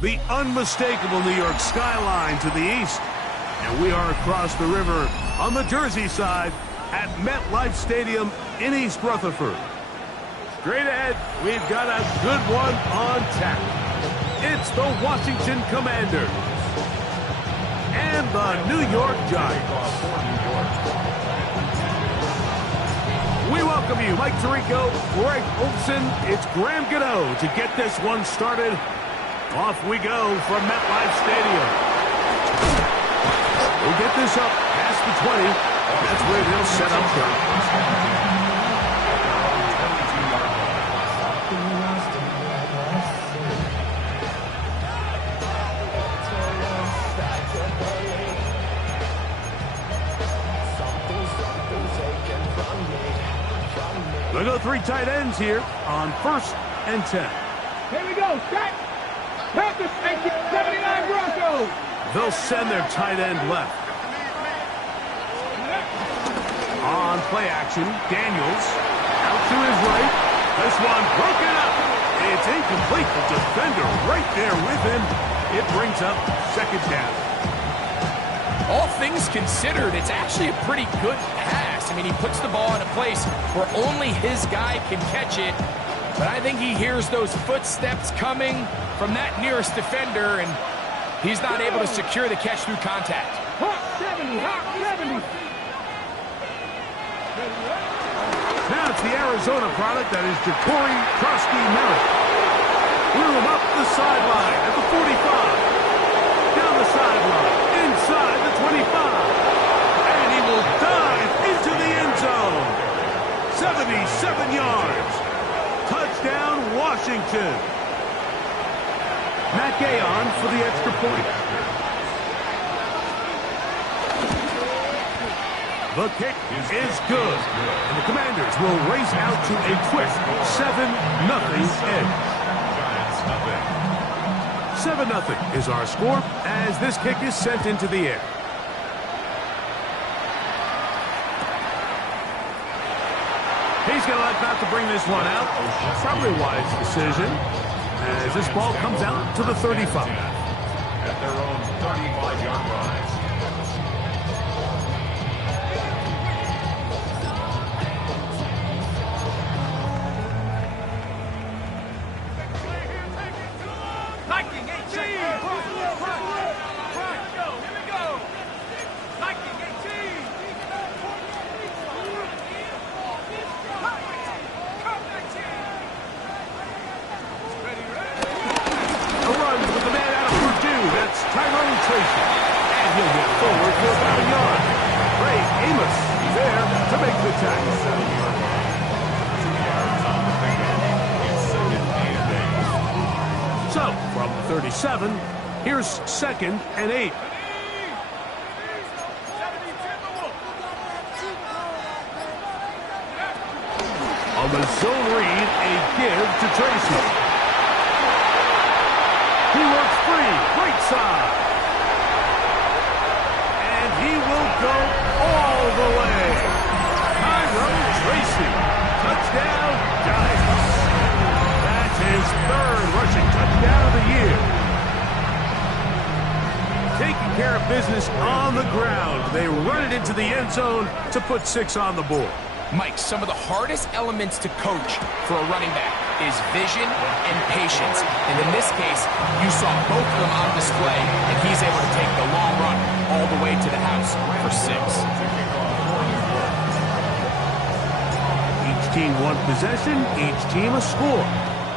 The unmistakable New York skyline to the east. And we are across the river on the Jersey side at MetLife Stadium in East Rutherford. Straight ahead, we've got a good one on tap. It's the Washington Commanders and the New York Giants. We welcome you, Mike Tirico, Greg Olson. It's Graham Gano to get this one started. Off we go from MetLife Stadium. We'll get this up past the 20. That's where they'll set up shop. They'll go three tight ends here on 1st and 10. Here we go, set. Panthers, 79 Broncos. They'll send their tight end left. On play action, Daniels out to his right. This one broken up. It's incomplete. The defender right there with him. It brings up 2nd down. All things considered, it's actually a pretty good pass. I mean, he puts the ball in a place where only his guy can catch it. But I think he hears those footsteps coming from that nearest defender, and he's not able to secure the catch through contact. Hawk 70, Hawk 70. Now it's the Arizona product that is Jacory Trosky-Merritt. Threw him up the sideline at the 45. Down the sideline, inside the 25. And he will dive into the end zone. 77 yards. Touchdown, Washington. Matt Gay on for the extra point. The kick is good. And the Commanders will race out to a quick 7-0 edge. 7-0 is our score as this kick is sent into the air. He's going to like not to bring this one out. Probably a wise decision as this ball comes out to the 35. At their own 35-yard line. So, from the 37, here's 2nd and 8. On the zone read, a give to Tracy. He works free, right side. And he will go all the way. Tyrone Tracy, care of business on the ground. They run it into the end zone to put 6 on the board. Mike, some of the hardest elements to coach for a running back is vision and patience. And in this case, you saw both of them on display, and he's able to take the long run all the way to the house for 6. Each team one possession, each team a score.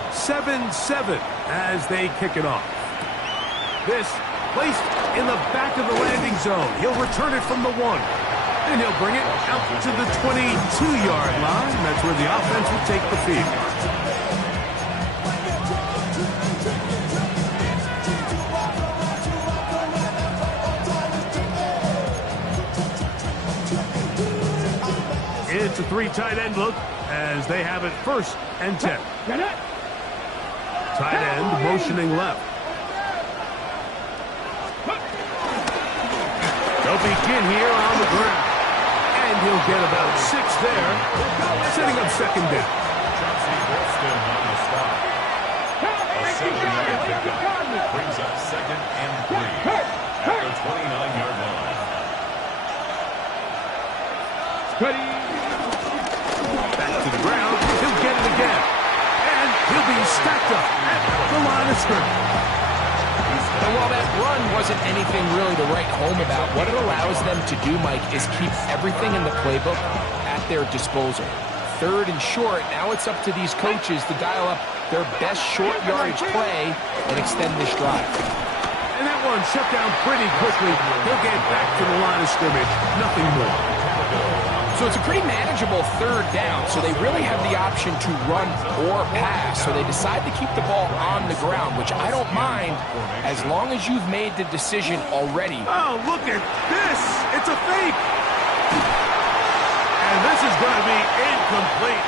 7-7 as they kick it off. This placed in the back of the landing zone. He'll return it from the 1. And he'll bring it out to the 22-yard line. That's where the offense will take the field. It's a 3 tight end look as they have it 1st and 10. Tight end motioning left. They'll begin here on the ground. And he'll get about 6 there, setting up 2nd down. Still not a stop. A 7-yard pickup brings up 2nd and 3 at the 29-yard line. Back to the ground. He'll get it again. And he'll be stacked up at the line of scrimmage. And while that run wasn't anything really to write home about, what it allows them to do, Mike, is keep everything in the playbook at their disposal. 3rd and short, now it's up to these coaches to dial up their best short yardage play and extend this drive. And that one shut down pretty quickly. He'll get back to the line of scrimmage. Nothing more. So it's a pretty manageable 3rd down, so they really have the option to run or pass. So they decide to keep the ball on the ground, which I don't mind as long as you've made the decision already. Oh, look at this. It's a fake. And this is going to be incomplete.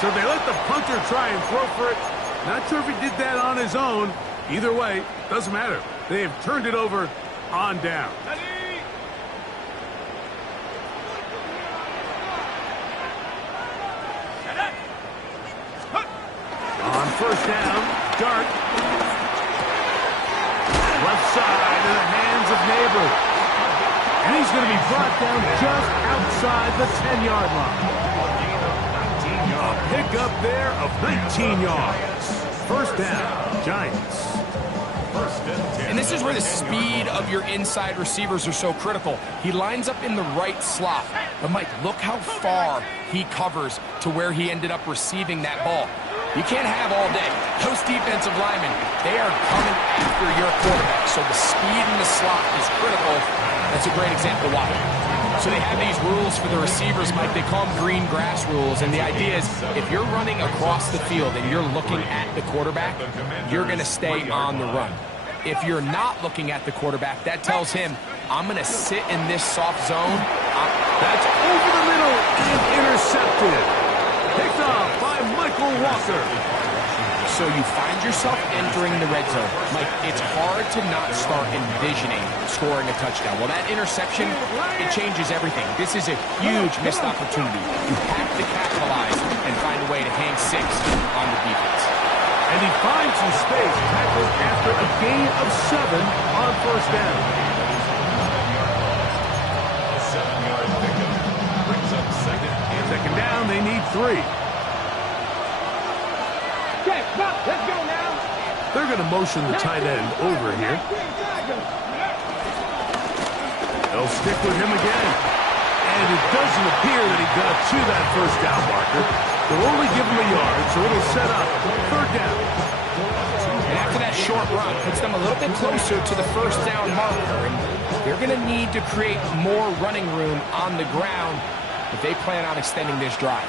So they let the punter try and throw for it. Not sure if he did that on his own. Either way, doesn't matter. They have turned it over on down. On 1st down, Dart. Left side in the hands of Neighbor. And he's going to be brought down just outside the 10-yard line. A pickup there of 19 yards. 1st down, Giants. And this is where the speed of your inside receivers are so critical. He lines up in the right slot. But, Mike, look how far he covers to where he ended up receiving that ball. You can't have all day. Those defensive linemen, they are coming after your quarterback. So the speed in the slot is critical. That's a great example why. So they have these rules for the receivers, Mike. They call them green grass rules. And the idea is if you're running across the field and you're looking at the quarterback, you're going to stay on the run. If you're not looking at the quarterback, that tells him, I'm going to sit in this soft zone. That's over the middle and intercepted. Picked off by Michael Walker. So you find yourself entering the red zone. Mike, it's hard to not start envisioning scoring a touchdown. Well, that interception, it changes everything. This is a huge missed opportunity. You have to capitalize and find a way to hang 6 on the defense. And he finds some space, tackled after a gain of 7 on 1st down. A 7-yard pickup brings up 2nd down, they need 3. Okay, stop. Let's go now. They're going to motion the tight end over here. They'll stick with him again. And it doesn't appear that he got to that 1st down marker. They'll only give him a yard, so it'll set up 3rd down. And after that short run, puts them a little bit closer to the 1st down marker. And they're going to need to create more running room on the ground if they plan on extending this drive.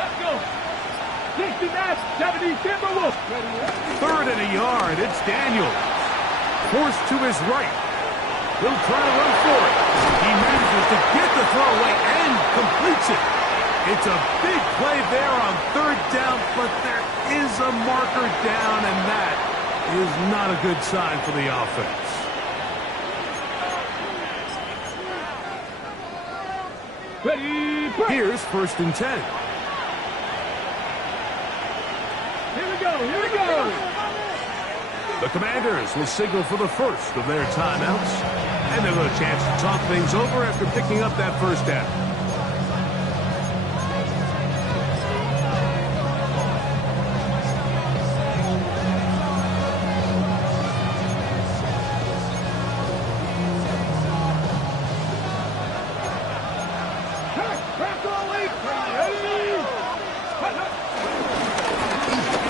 Let's go. 69-70 Timberwolves. 3rd and a yard. It's Daniel. Forced to his right. He'll try to run for it. He manages to get the throw away and completes it. It's a big play there on 3rd down, but there is a marker down, and that is not a good sign for the offense. Here's 1st and 10. Here we go. Here we go. The Commanders will signal for the first of their timeouts, and they'll get a chance to talk things over after picking up that first down.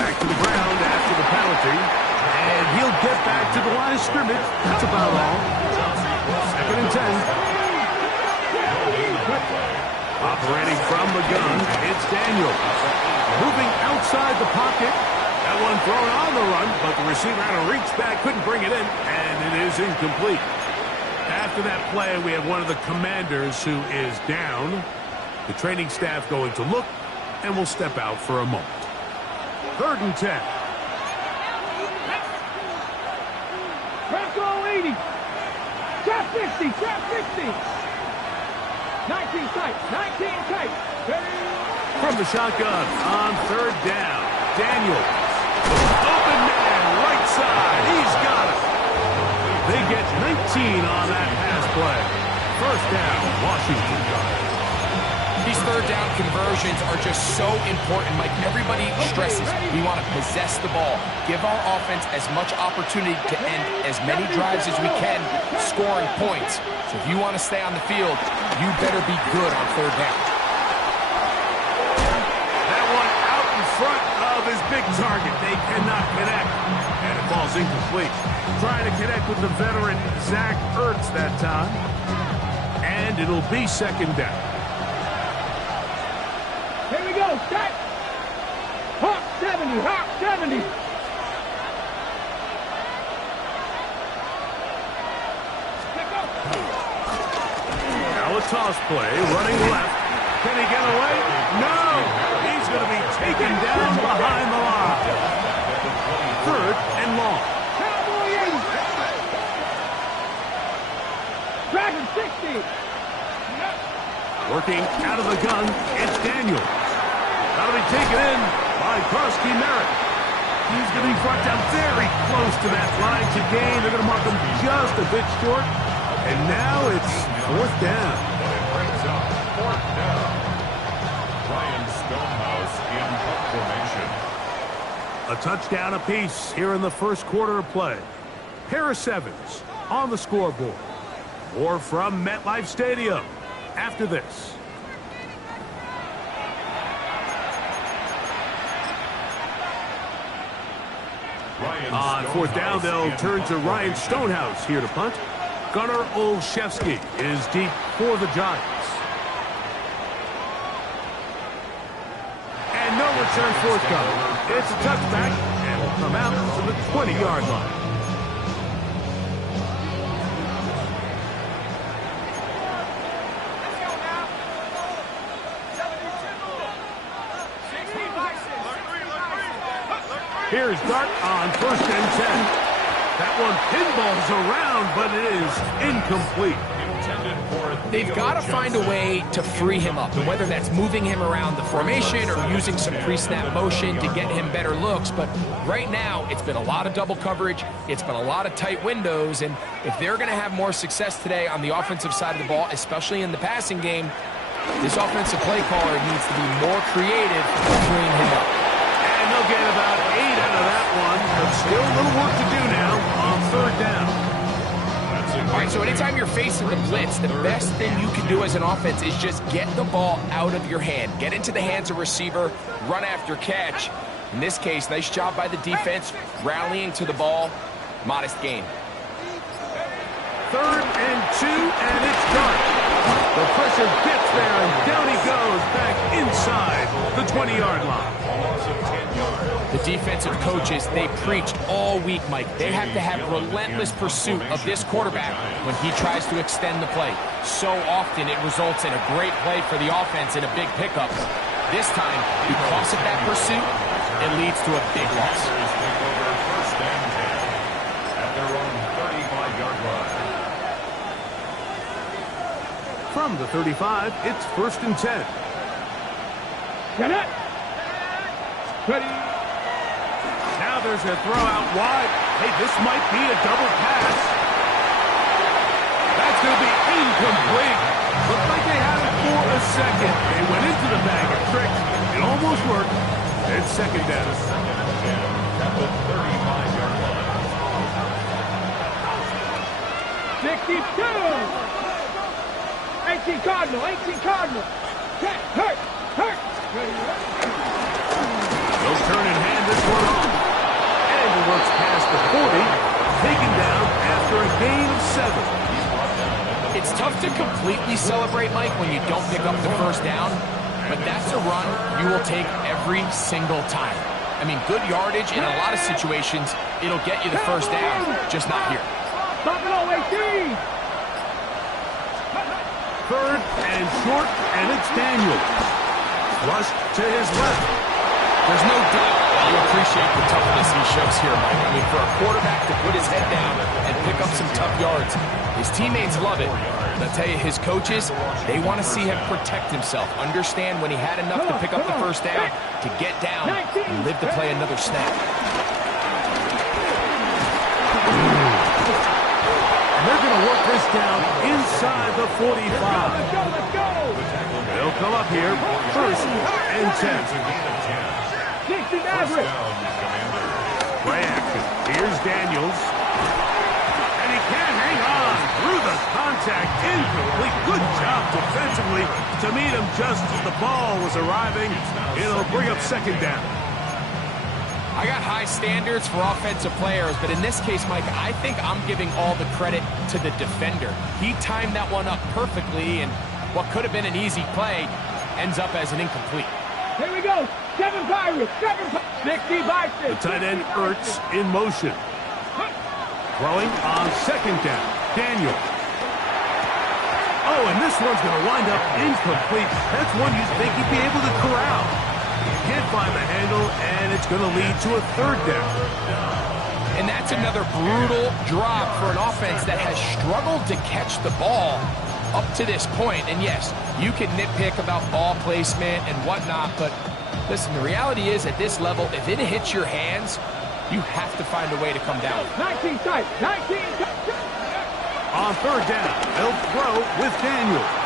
Back to the ground after the penalty, and he'll get back to the line of scrimmage. That's about all. 2nd and 10. Operating from the gun, it's Daniel. Moving outside the pocket. That one thrown on the run, but the receiver had to reach back, couldn't bring it in, and it is incomplete. After that play, we have one of the Commanders who is down. The training staff going to look, and will step out for a moment. 3rd and 10. Bronco 80. Trap 50. Trap 50. 19 tight. 19 tight. From the shotgun on 3rd down. Daniel. Open man, right side. He's got it. They get 19 on that pass play. 1st down, Washington. These 3rd down conversions are just so important. Like everybody stresses, we want to possess the ball, give our offense as much opportunity to end as many drives as we can, scoring points. So if you want to stay on the field, you better be good on 3rd down. That one out in front of his big target. They cannot connect, and it falls incomplete. Trying to connect with the veteran Zach Ertz that time, and it'll be 2nd down. Here we go, set. Hawk 70, Hawk 70. Now a toss play, running left. Can he get away? No! He's going to be taken down behind the line. 3rd and long. Cowboy 80. Dragon 60. Working out of the gun, it's Daniel. That'll be taken in by Krusky Merritt. He's going to be brought down very close to that line to gain. They're going to mark him just a bit short. And now it's 4th down. But it brings up 4th down. Ryan Stonehouse in punt formation. A touchdown apiece here in the first quarter of play. Harris Evans on the scoreboard. More from MetLife Stadium after this. On 4th down, they'll turn to Ryan Stonehouse here to punt. Gunnar Olszewski is deep for the Giants. And no return forthcoming. It's a touchback, and will come out to the 20-yard line. Here's Dart on 1st and 10. That one pinballs around, but it is incomplete. They've got to find a way to free him up, and whether that's moving him around the formation or using some pre-snap motion to get him better looks. But right now, it's been a lot of double coverage. It's been a lot of tight windows, and if they're going to have more success today on the offensive side of the ball, especially in the passing game, this offensive play caller needs to be more creative to freeing him up. And they'll get about 8 out of that one, but still a little work to do now on 3rd down. All right, so anytime you're facing the blitz, the best thing you can do as an offense is just get the ball out of your hand. Get into the hands of receiver, run after catch. In this case, nice job by the defense, rallying to the ball. Modest gain. 3rd and 2, and it's done. The pressure gets there, and down he goes back inside the 20-yard line. The defensive coaches, they preached all week, Mike. They have to have relentless pursuit of this quarterback when he tries to extend the play. So often it results in a great play for the offense and a big pickup. This time, because of that pursuit, it leads to a big loss. From the 35, it's 1st and 10. Get it. Ready. Now there's a throw out wide. Hey, this might be a double pass. That's going to be incomplete. Looked like they had it for a second. They went into the bag of tricks. It almost worked. It's second down. Second and 10 at the 35-yard line. 62. 18 Cardinal, 18 Cardinal. Hurt. They'll turn and hand this one off. And he works past the 40, taken down after a gain of 7. It's tough to completely celebrate, Mike, when you don't pick up the first down, but that's a run you will take every single time. I mean, good yardage in a lot of situations, it'll get you the first down, just not here. Buffalo 18. Third and short, and it's Daniels. Flushed to his left. There's no doubt you appreciate the toughness he shows here, Mike. I mean, for a quarterback to put his head down and pick up some tough yards, his teammates love it. But I'll tell you, his coaches, they want to see him protect himself, understand when he had enough to pick up the first down, to get down and live to play another snap. And they're going to work this down inside the 45. Let's go. They'll come up here, first and 10. 60 average. Play action. Here's Daniels. And he can't hang on through the contact. Incomplete. Good job defensively to meet him just as the ball was arriving. It'll bring up second down. I got high standards for offensive players, but in this case, Mike, I think I'm giving all the credit to the defender. He timed that one up perfectly, and what could have been an easy play ends up as an incomplete. Here we go. 7 Pirates. 60 Vikings. The tight end Ertz in motion. Throwing on second down. Daniel. Oh, and this one's going to wind up incomplete. That's one you'd think he'd be able to corral. Can't find the handle, and it's going to lead to a third down. And that's another brutal drop for an offense that has struggled to catch the ball up to this point. And yes, you can nitpick about ball placement and whatnot, but listen, the reality is at this level, if it hits your hands, you have to find a way to come down. 19 tight. 19 tight. On third down, they'll throw with Daniels.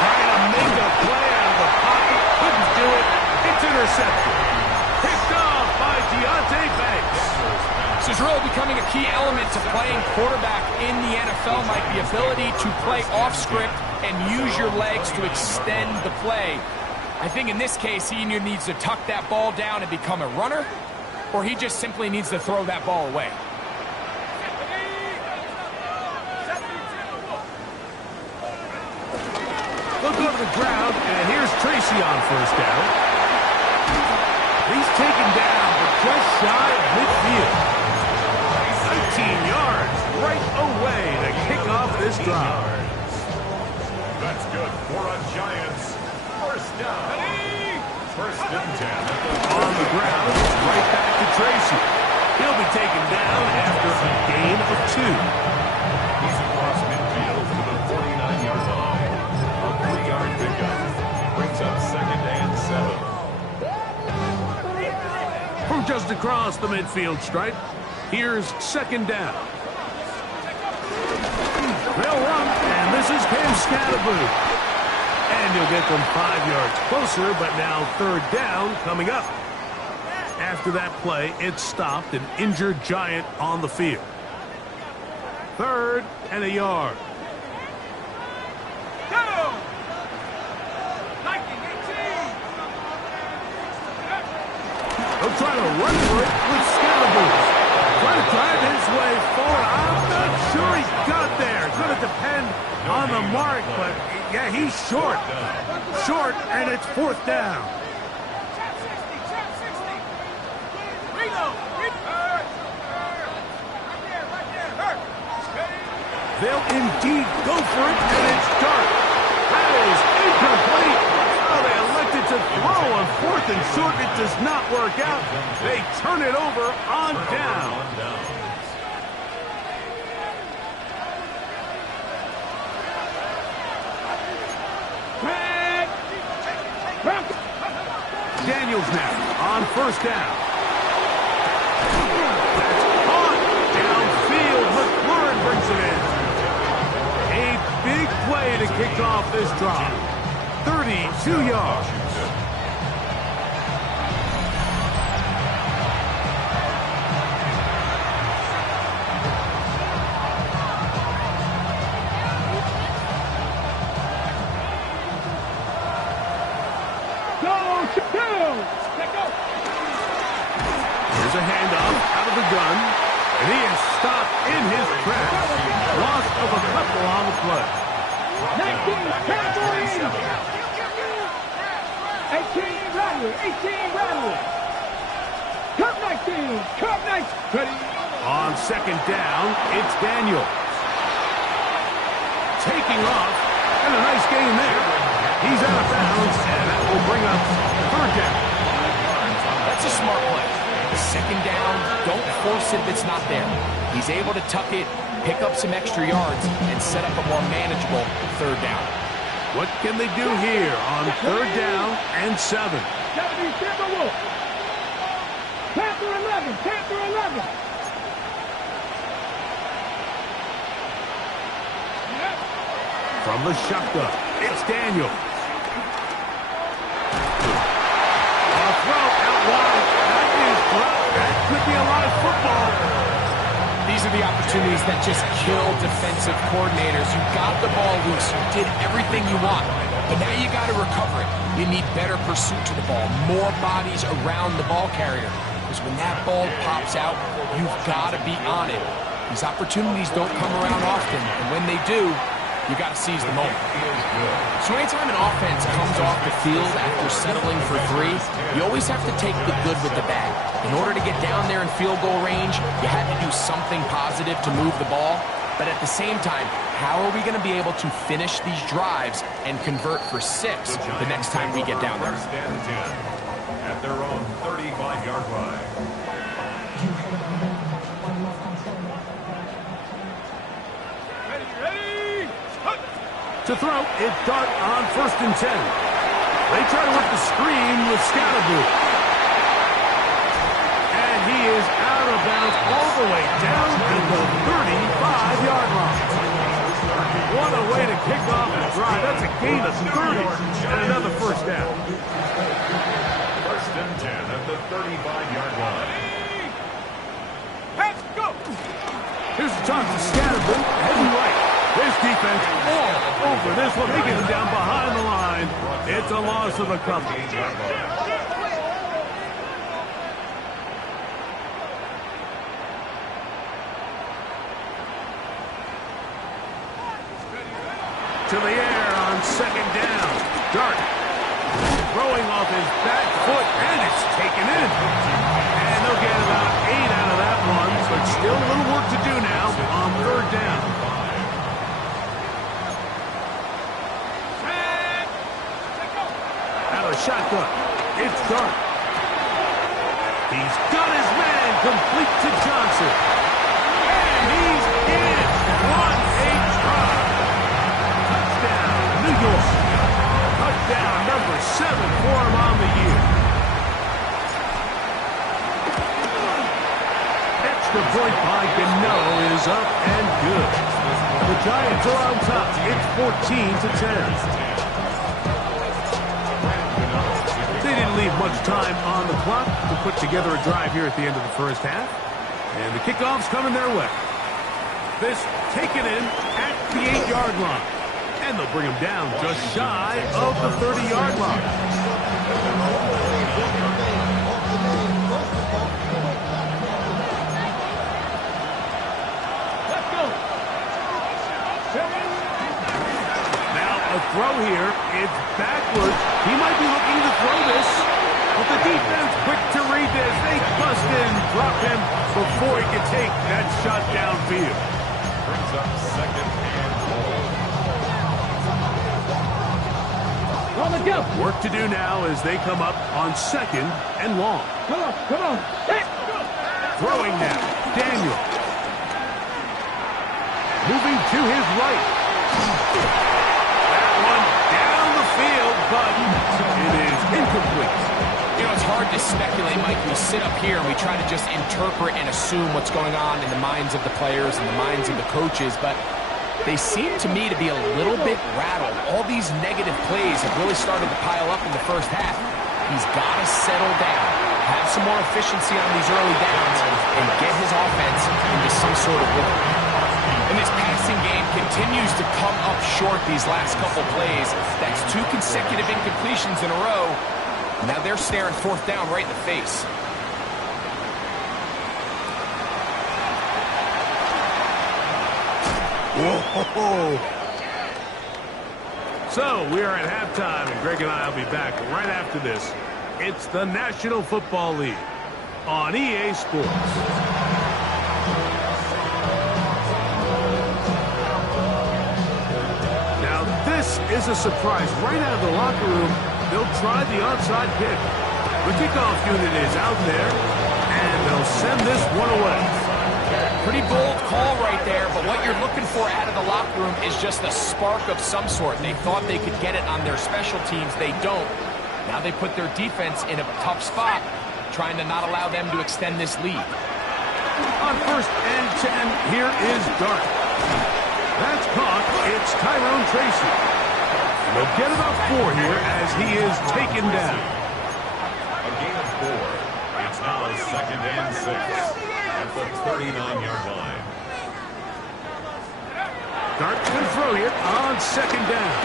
Trying to make a play out of the pocket. Couldn't do it. It's intercepted. Picked off by Deonte Banks. This is really becoming a key element to playing quarterback in the NFL, Mike, the ability to play off script and use your legs to extend the play. I think in this case, he either needs to tuck that ball down and become a runner, or he just simply needs to throw that ball away. Look over the ground, and here's Tracy on first down. He's taken down, but just shy of midfield. 19 yards right away to kick off this drive. That's good for a Giants. First down. First and 10. On the ground, right back to Tracy. He'll be taken down after a gain of 2. He's across midfield to the 49-yard line. A 3-yard pickup brings up second and 7. From just across the midfield stripe, here's second down. They'll run, and this is Cam Scatterboo. And you'll get them 5 yards closer, but now third down coming up. After that play, it stopped an injured Giant on the field. 3rd and a yard. Go! They'll try to run for it with Scalaboo. Trying to drive his way forward. I'm not sure he got there. Going to depend on the mark, but yeah, he's short. Short, and it's 4th down. They'll indeed go for it, and it's dark. That is incomplete. Oh, they elected to throw on 4th and short. It does not work out. They turn it over on down. Daniels now on first down. kick off this drive. 32 yards. Here's a handoff out of the gun, and he is stopped in his tracks. Loss of a couple on the play. 19, category 18, Bradley, 18, Bradley. Cup 19, Cup 19. Ready? On second down, it's Daniel. Taking off, and a nice gain there. He's out of bounds, and that will bring up third down. That's a smart play. Second down, don't force it if it's not there. He's able to tuck it, pick up some extra yards, and set up a more manageable third down. What can they do here on third down and 7? Timberwolves. Panther 11, Panther 11. From the shotgun, it's Daniel. A throw out wide. That is dropped. That could be a live football. These are the opportunities that just kill defensive coordinators. You got the ball loose. You did everything you want. But now you got to recover it. You need better pursuit to the ball. More bodies around the ball carrier. Because when that ball pops out, you've got to be on it. These opportunities don't come around often. And when they do, you got to seize the moment. So anytime an offense comes off the field after settling for 3, you always have to take the good with the bad. In order to get down there in field goal range, you had to do something positive to move the ball. But at the same time, how are we going to be able to finish these drives and convert for 6 the next time we get down there? At their own 35-yard line. To throw, it's Dart on 1st and 10. They try to work the screen with Scatterboo. And he is out of bounds all the way down at the 35-yard line. What a way to kick off the drive. That's a gain of 30 and another first down. 1st and 10 at the 35-yard line. Let's go. Here's the toss to Scatterboo, heading right. This defense all over this one. They get him down behind the line. It's a loss of a couple. To the air on second down. Dart throwing off his back foot, and it's taken in. And they'll get about 8 out of that one, but still a little work to do now on third down. Shotgun. It's Dart. He's got his man complete to Johnson. And he's in. What a try. Touchdown, New York. Touchdown number 7 for him on the year. Extra point by Gano is up and good. The Giants are on top. It's 14-10. Leave much time on the clock to put together a drive here at the end of the first half. And the kickoff's coming their way. This taken in at the 8-yard line. And they'll bring him down just shy of the 30-yard line. Let's go. Now a throw here. It's backwards. He might be looking to throw this. But the defense quick to read this. They bust in, drop him before he can take that shot downfield. Brings up 2nd and goal. On the go. Work to do now as they come up on 2nd and long. Come on, come on. Hey. Throwing now, Daniel. Moving to his right. That one down the field, but it is incomplete. You know, it's hard to speculate, Mike. We sit up here and we try to just interpret and assume what's going on in the minds of the players and the minds of the coaches, but they seem to me to be a little bit rattled. All these negative plays have really started to pile up in the first half. He's got to settle down, have some more efficiency on these early downs, and get his offense into some sort of rhythm. And this passing game continues to come up short these last couple plays. That's 2 consecutive incompletions in a row. Now they're staring fourth down right in the face. Whoa. So we are at halftime, and Greg and I will be back right after this. It's the National Football League on EA Sports. Now this is a surprise. Right out of the locker room, they'll try the onside kick. The kickoff unit is out there, and they'll send this one away. Pretty bold call right there, but what you're looking for out of the locker room is just a spark of some sort. They thought they could get it on their special teams. They don't. Now they put their defense in a tough spot, trying to not allow them to extend this lead. On 1st and 10, here is Dart. That's caught. It's Tyrone Tracy. They'll get about 4 here as he is taken down. A gain of 4. It's now 2nd and 6. At the 39-yard line. Dart can throw it on 2nd down.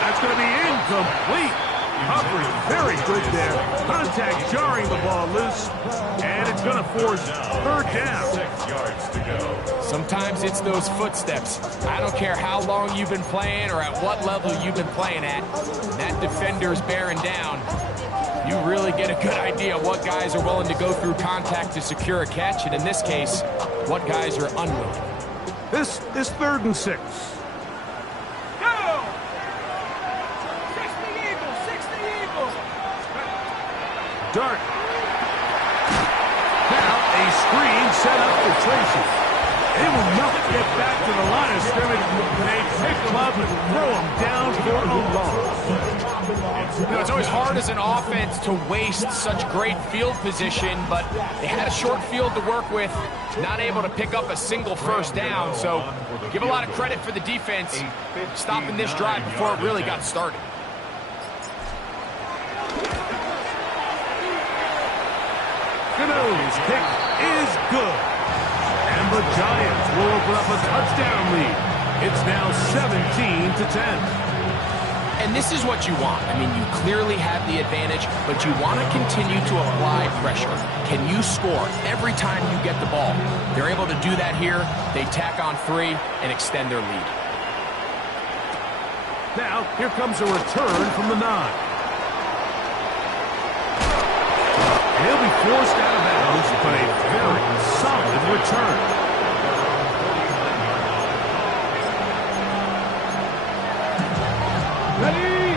That's going to be incomplete. Coverage very good there. Contact jarring the ball loose. And it's going to force 3rd down. 6 yards to go. Sometimes it's those footsteps. I don't care how long you've been playing or at what level you've been playing at. When that defender's bearing down, you really get a good idea what guys are willing to go through contact to secure a catch, and in this case, what guys are unwilling. This is 3rd and 6. Go! 60 Eagles, 60 Eagles. Dart. Now a screen set up for Tracy. They will not get back to the line of scrimmage. They pick him up and throw him down for a loss. You know, it's always hard as an offense to waste such great field position, but they had a short field to work with, not able to pick up a single 1st down. So give a lot of credit for the defense stopping this drive before it really got started. Cano's kick is good. And the Giants will open up a touchdown lead. It's now 17-10. And this is what you want. I mean, you clearly have the advantage, but you want to continue to apply pressure. Can you score every time you get the ball? They're able to do that here. They tack on 3 and extend their lead. Now, here comes a return from the 9. And he'll be forced out of bounds, but a very solid return. Ready?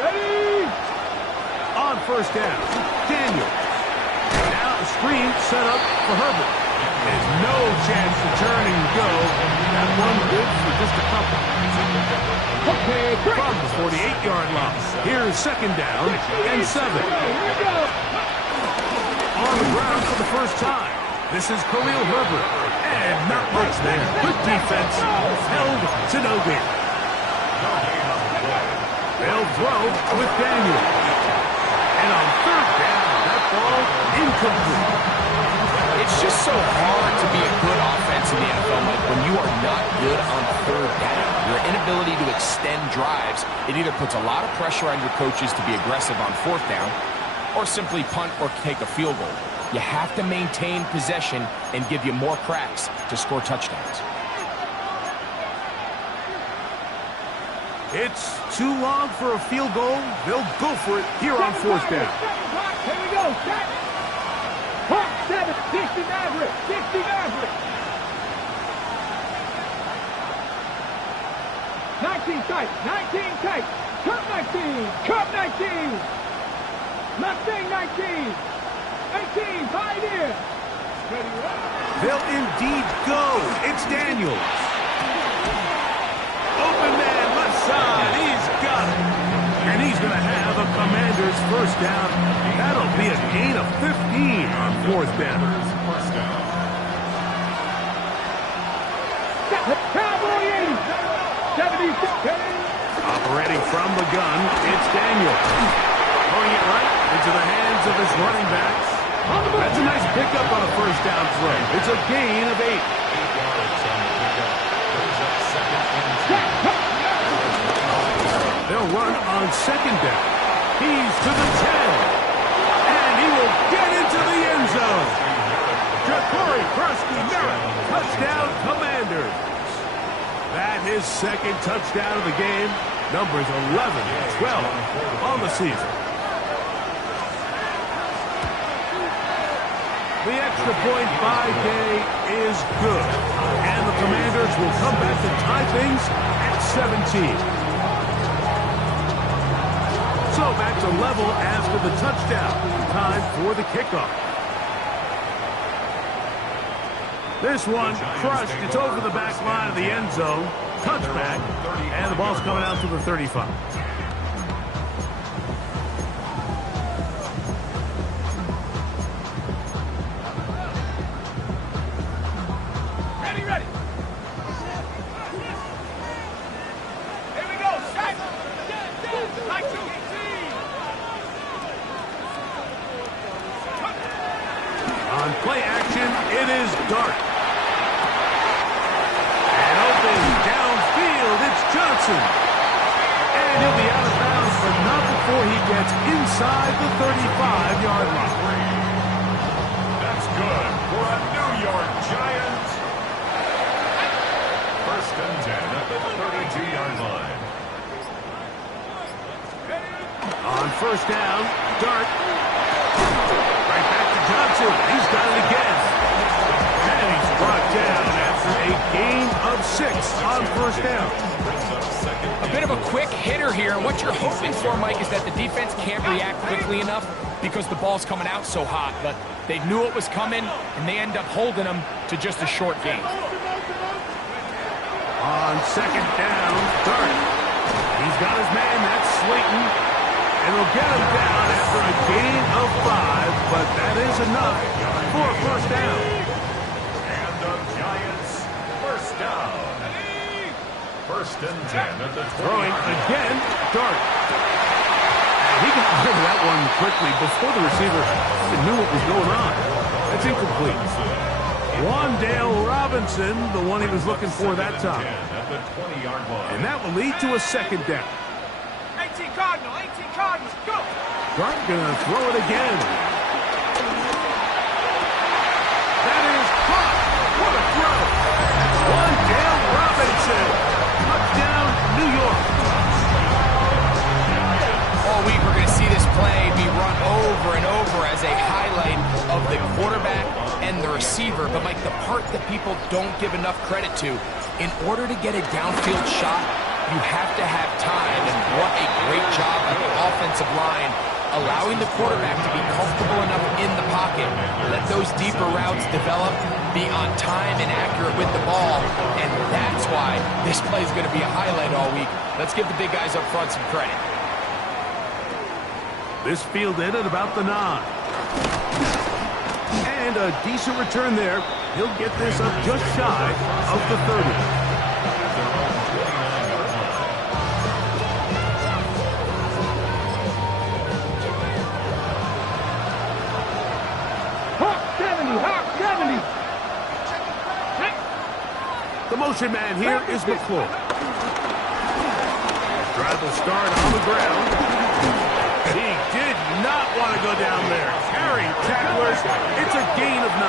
Ready? On 1st down, Daniel. Now a screen set up for Herbert. There's no chance to turn and go. That one good for just a couple. Okay, From the 48-yard line. Here's 2nd down and 7. On the ground for the first time. This is Khalil Herbert. And not much there. Good defense. Held to no gain. They'll throw with Daniel. And on 3rd down, that ball incomplete. It's just so hard to be a good offense in the NFL, Mike, when you are not good on 3rd down. Your inability to extend drives, it either puts a lot of pressure on your coaches to be aggressive on 4th down or simply punt or take a field goal. You have to maintain possession and give you more cracks to score touchdowns. It's too long for a field goal. They'll go for it here on 4th down. Here we go. Set. 7, 60 Maverick. 60 Maverick. 19 tight. 19 tight. Cup 19. Cup 19. Mustang 19. 18. Pioneer. Ready, They'll indeed go. It's Daniels. Open man, left side. He's got it. And he's going to have a Commander's 1st down. That'll be a gain of 15 on 4th down. Ready from the gun, it's Daniel. Throwing it right into the hands of his running backs. That's a nice pickup on a first down throw. It's a gain of 8. 8 yards on the pickup. Brings up second and 10. They'll run on second down. He's to the 10. And he will get into the end zone. Ja'Cory Krusty-Merritt, touchdown Commanders. That his second touchdown of the game. Numbers 11 and 12 on the season. The extra point by Gay is good. And the Commanders will come back to tie things at 17. So back to level after the touchdown. Time for the kickoff. This one crushed. It's over the back line of the end zone. Touchback. And the ball's coming out to the 35. Ready. Here we go. Set. Like 2. On play action, it is Dart. And open downfield, it's Johnson. And he'll be out of bounds, but not before he gets inside the 35-yard line. That's good for a New York Giant. First and 10 at the 32-yard line. On first down, Dart. Right back to Johnson. He's got it again. And he's brought down after a gain of 6 on first down. A bit of a quick hitter here, and what you're hoping for, Mike, is that the defense can't react quickly enough because the ball's coming out so hot, but they knew it was coming, and they end up holding them to just a short gain. On second down, Dart. He's got his man, that's Slayton. And he'll get him down after a gain of 5, but that is enough for a first down. And the Giants first down. First and 10 at the 20. Throwing again, Dart. And he got rid of that one quickly before the receiver even knew what was going on. That's incomplete. Wandale Robinson, the one he was looking for that time. At the 20-yard line. And that will lead to a second down. 18 Cardinals, go! Dart gonna throw it again. That is caught. What a throw. Wandale Robinson. Touchdown, New York. All week we're going to see this play be run over and over as a highlight of the quarterback and the receiver. But, Mike, the part that people don't give enough credit to, in order to get a downfield shot, you have to have time. And what a great job by the offensive line, allowing the quarterback to be comfortable enough in the pocket, let those deeper routes develop, be on time and accurate with the ball, and that's why this play is going to be a highlight all week. Let's give the big guys up front some credit. This fielded at about the 9. And a decent return there. He'll get this up just shy of the 30. The motion man here is McClure. Drive will start on the ground. He did not want to go down there. Carrying tacklers. It's a gain of 9.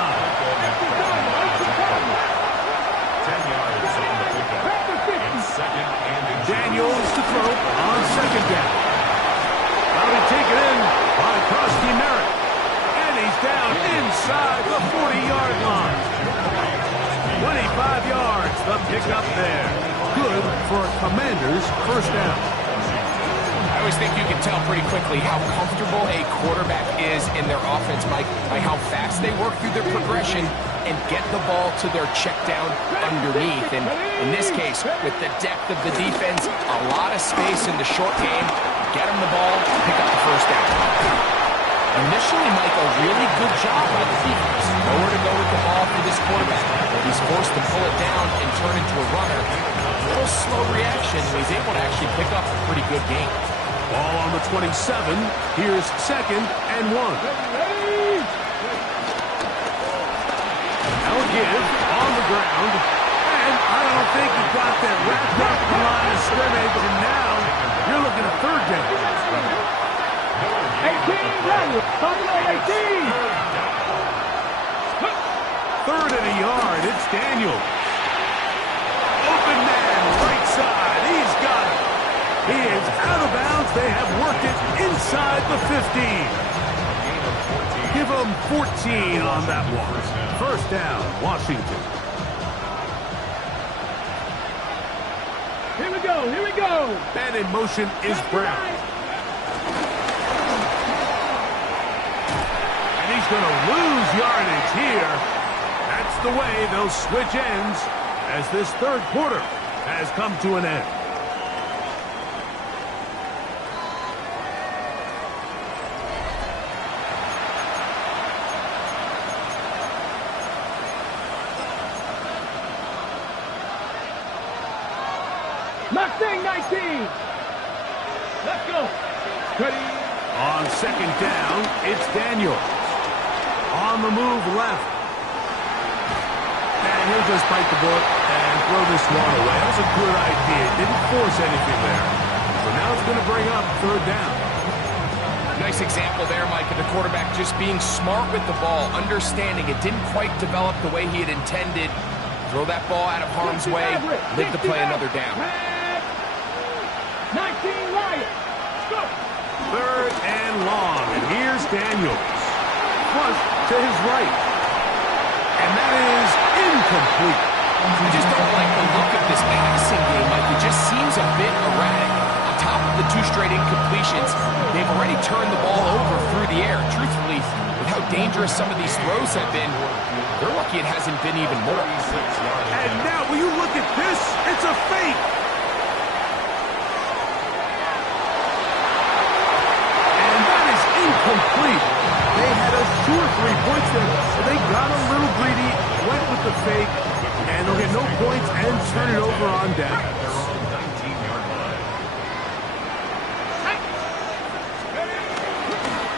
10 yards on the pickup. It's second and inches. Daniels to throw on second down. Now be taken in by Krusty-Merritt. And he's down inside the 40-yard line. 25 yards, the pickup there. Good for a Commanders first down. I always think you can tell pretty quickly how comfortable a quarterback is in their offense, Mike, by how fast they work through their progression and get the ball to their check down underneath. And in this case, with the depth of the defense, a lot of space in the short game, get them the ball, pick up the first down. Initially, Mike, a really good job by the defense. Nowhere to go with the ball for this quarterback. He's forced to pull it down and turn into a runner. A little slow reaction, and he's able to actually pick up a pretty good game. Ball on the 27. Here's 2nd and 1. Now again, on the ground. And I don't think he got that wrapped up the line of scrimmage, and now you're looking at 3rd down. 18, Daniel. 18. 3rd and a yard. It's Daniel. Open man, right side. He's got it. He is out of bounds. They have worked it inside the 15. Give them 14 on that one. 1st down, Washington. Here we go. Here we go. And in motion is Brown. And he's going to lose yardage here. That's the way they'll switch ends as this 3rd quarter has come to an end. Mustang 19. Let's go. Ready. On 2nd down, it's Daniel. On the move left. And he'll just bite the bullet and throw this one away. That was a good idea. Didn't force anything there. So now it's going to bring up 3rd down. Nice example there, Mike, of the quarterback just being smart with the ball, understanding it didn't quite develop the way he had intended. Throw that ball out of harm's way, live to play another down. 19 Wyatt. Go. 3rd and long. And here's Daniels. Flush to his right. And that is incomplete. I just don't like the look of this passing game, Mike. It just seems a bit erratic. On top of the 2 straight incompletions, they've already turned the ball over through the air. Truthfully, with how dangerous some of these throws have been, they're lucky it hasn't been even more. And now, will you look at this? It's a fake. And that is incomplete. They had a sure 3 points there, so they got a little greedy, went with the fake, and they'll get no points and turn it over on down.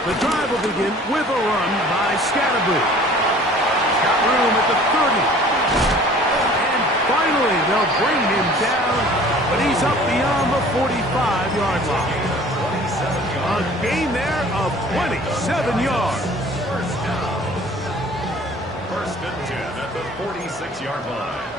The drive will begin with a run by Scatterboo. Got room at the 30. And finally, they'll bring him down, but he's up beyond the 45-yard line. A gain there of 27 yards. 1st and 10 at the 46-yard line.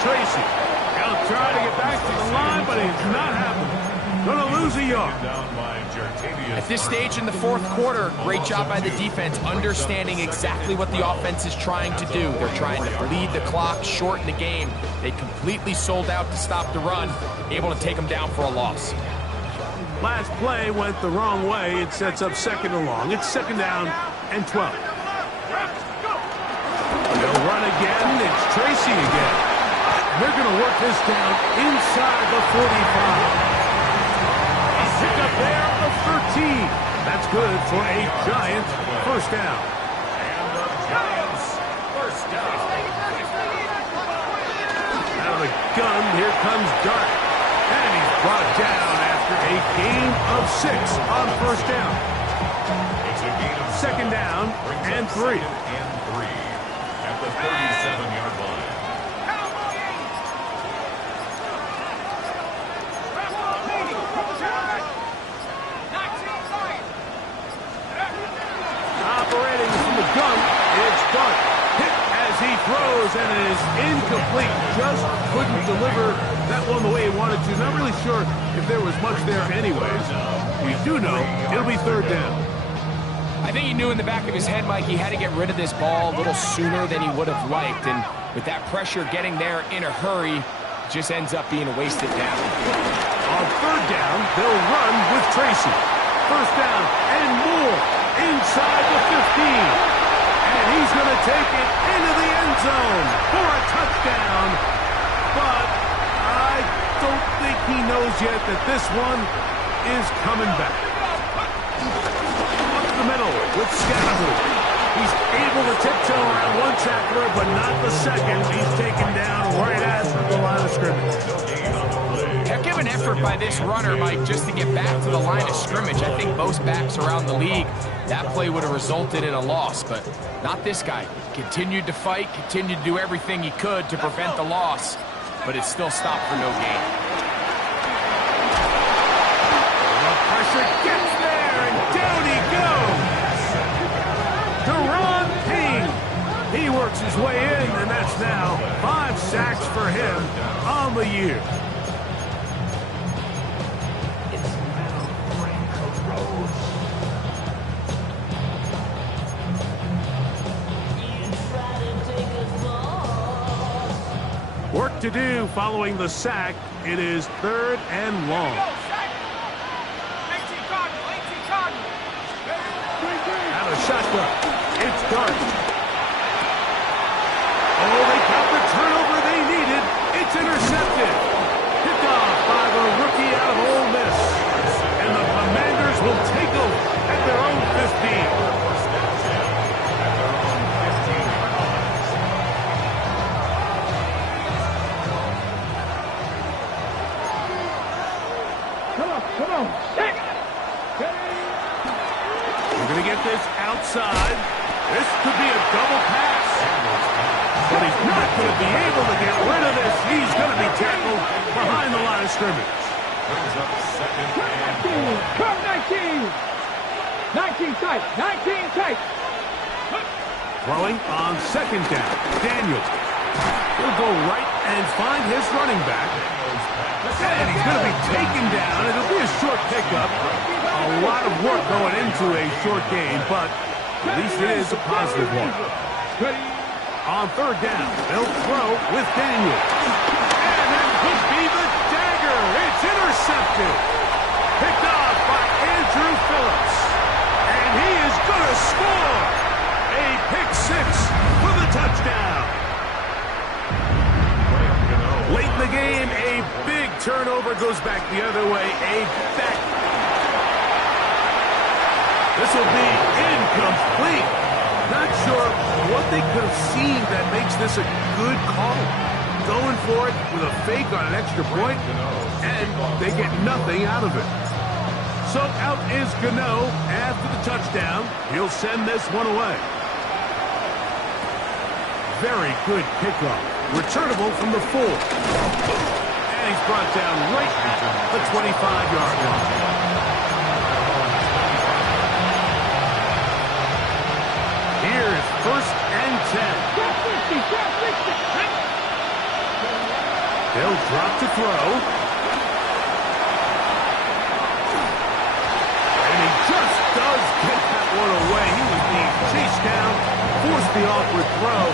Tracy. He'll try to get back to the line, but it's not happening. Going to lose a yard. At this stage in the 4th quarter, great job by the defense, understanding exactly what the offense is trying to do. They're trying to bleed the clock, shorten the game. They completely sold out to stop the run, able to take them down for a loss. Last play went the wrong way. It sets up 2nd and long. It's 2nd down and 12. They'll run again. It's Tracy again. They're going to work this down inside the 45. A pick up there of 13. That's good for a Giant 1st down. And the Giants 1st down. Out of the gun, here comes Dart. And he's brought down after a gain of 6 on 1st down. It's a gain of 2nd down and 3. And 3 at the 37-yard line. Operating from the gun, it's Dart. Hit as he throws, and it is incomplete. Just couldn't deliver that one the way he wanted to. Not really sure if there was much there anyways. We do know it'll be 3rd down. I think he knew in the back of his head, Mike, he had to get rid of this ball a little sooner than he would have liked. And with that pressure getting there in a hurry, it just ends up being a wasted down. On 3rd down, they'll run with Tracy. 1st down and more inside the 15. And he's going to take it into the end zone for a touchdown. But I don't think he knows yet that this one is coming back. Up the middle with Scattergood. He's able to tiptoe around one tackler, but not the second. He's taken down right at the line of scrimmage. Heck of an effort by this runner, Mike, just to get back to the line of scrimmage. I think most backs around the league, that play would have resulted in a loss, but not this guy. Continued to fight, continued to do everything he could to prevent the loss, but it still stopped for no gain. The pressure gets there, and down he goes. Deron King. He works his way in, and that's now 5 sacks for him on the year. Work to do following the sack. It is 3rd and long. Out of shotgun. It's Dart. Oh, they got the turnover they needed. It's intercepted. Picked off by the rookie out of Ole Miss. And the Commanders will take over at their own 15. Come on. We're going to get this outside. This could be a double pass. But he's not going to be able to get rid of this. He's going to be tackled behind the line of scrimmage. Brings up 2nd and 19 tight. 19 tight. Throwing on 2nd down. Daniels. He'll go right and find his running back. And he's going to be taken down. It'll be a short pickup. A lot of work going into a short game, but at least it is a positive one. On 3rd down, they'll throw with Daniels. And that could be the dagger. It's intercepted. Picked off by Andrew Phillips. And he is going to score. A pick 6 for the touchdown. Late in the game, a big turnover goes back the other way. This will be incomplete. Not sure what they could have seen that makes this a good call. Going for it with a fake on an extra point, and they get nothing out of it. So out is Gano after the touchdown. He'll send this one away. Very good kickoff. Returnable from the 4. And he's brought down right at the 25-yard line. Here's 1st and 10. They'll drop to throw. And he just does get that one away. He was being chased down, forced the awkward throw.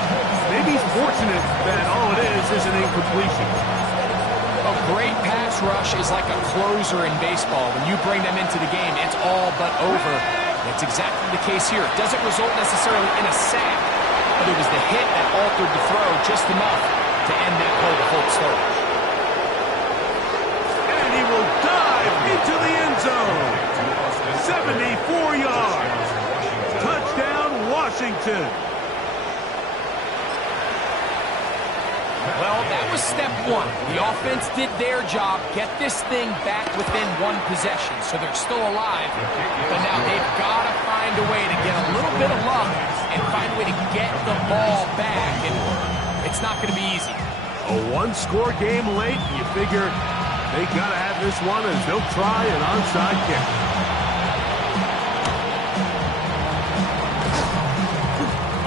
Maybe he's fortunate that all it is an incompletion. A great pass rush is like a closer in baseball. When you bring them into the game, it's all but over. That's exactly the case here. It doesn't result necessarily in a sack, but it was the hit that altered the throw just enough to end that play to Holt Stowers. And he will dive into the end zone. 74 yards. Touchdown, Washington. Well, that was step 1. The offense did their job, get this thing back within 1 possession, so they're still alive. But now they've got to find a way to get a little bit of luck and find a way to get the ball back, and it's not going to be easy. A 1-score game late, you figure they got to have this one as they'll try an onside kick.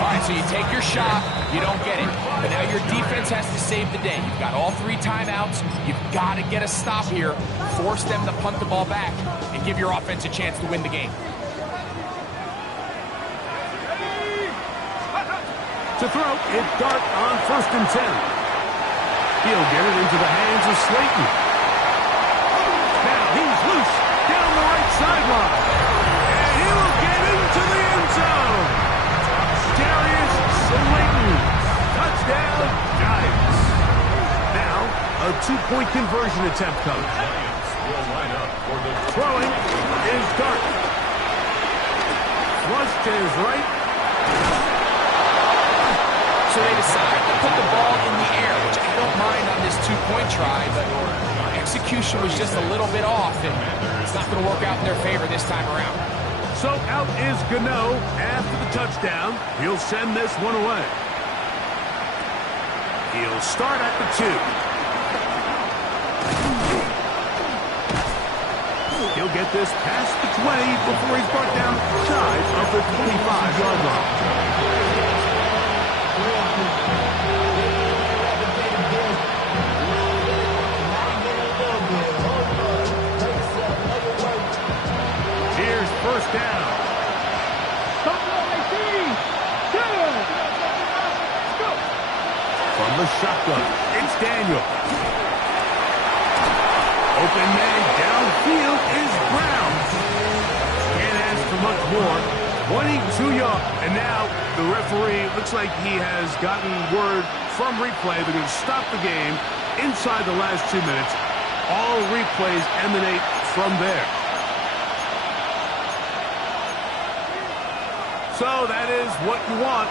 All right, so you take your shot, you don't get it. But now your defense has to save the day. You've got all 3 timeouts. You've got to get a stop here, force them to punt the ball back, and give your offense a chance to win the game. To throw, it's Dart on 1st and 10. He'll get it into the hands of Slayton. Now he's loose down the right sideline. And he will get into the a two-point conversion attempt coming. Giants will line up for the Throwing is Dart. Flush to his right. So they decide to put the ball in the air, which I don't mind on this two-point try, but execution was just a little bit off, and it's not going to work out in their favor this time around. So out is Gano after the touchdown. He'll send this one away. He'll start at the 2. He'll get this past the 20 before he's brought down shy of the 25-yard line. Here's first down. From the shotgun, it's Daniel. Open man downfield is Brown. Can't ask for much more. 22 yards. And now the referee looks like he has gotten word from replay that he'll stop the game inside the last 2 minutes. All replays emanate from there. So that is what you want.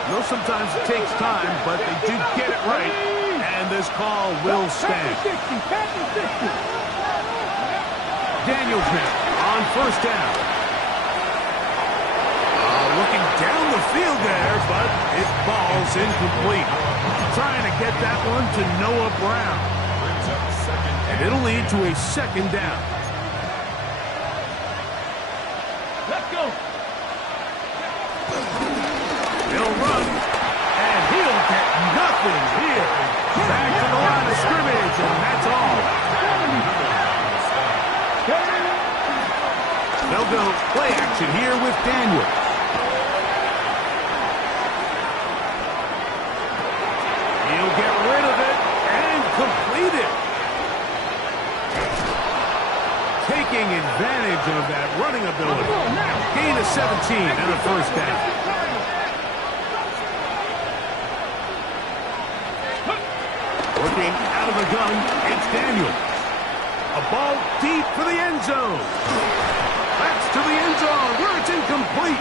I know sometimes it takes time, but they do get it right. And this call will stand. Daniels now on first down. Looking down the field there, but it falls incomplete. Trying to get that one to Noah Brown. And it'll lead to a second down. Let's go. He'll run, and he'll get nothing here. Back to the line of scrimmage, and that's all. They'll go play action here with Daniel. He'll get rid of it and complete it. Taking advantage of that running ability. Gain of 17 and a first down. Working out of the gun, it's Daniel. A ball deep for the end zone. That's to the end zone where it's incomplete.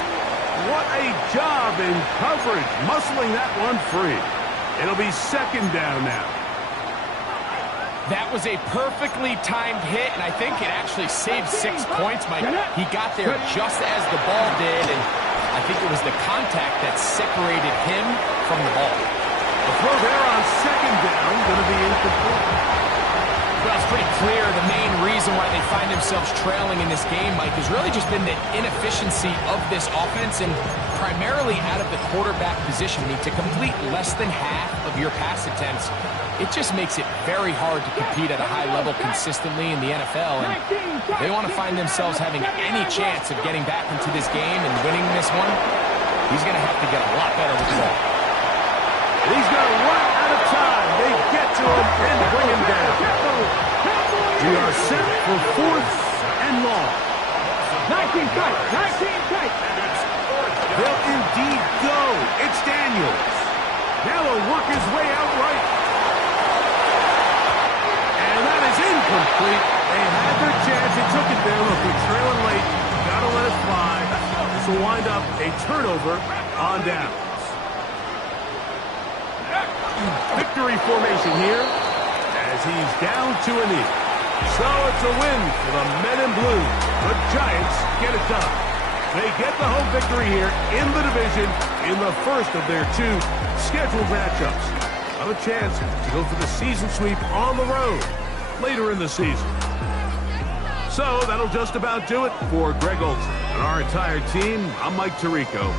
What a job in coverage, muscling that one free. It'll be second down now. That was a perfectly timed hit, and I think it actually saved 6 points, Mike. He got there just as the ball did, and I think it was the contact that separated him from the ball. The throw there on second down, going to be incomplete. Well, it's pretty clear the main reason why they find themselves trailing in this game, Mike, has really just been the inefficiency of this offense and primarily out of the quarterback position. I mean, to complete less than half of your pass attempts, it just makes it very hard to compete at a high level consistently in the NFL. And if they want to find themselves having any chance of getting back into this game and winning this one, he's going to have to get a lot better with the ball. He's going to run out of time. They get to him and bring him down. We are set for fourth and long. 19 tight. 19 tight. They'll indeed go. It's Daniels. Now he'll work his way out right. And that is incomplete. They had their chance. They took it there. Look, they're trailing late. Got to let it fly. This will wind up a turnover on down. Victory formation here as he's down to a knee. So it's a win for the men in blue. The Giants get it done. They get the home victory here in the division in the first of their 2 scheduled matchups. Have a chance to go for the season sweep on the road later in the season. So that'll just about do it for Greg Olsen and our entire team. I'm Mike Tirico.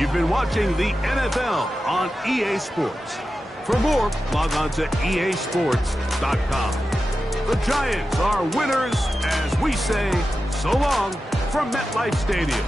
You've been watching the NFL on EA Sports. For more, log on to easports.com. The Giants are winners as we say so long from MetLife Stadium.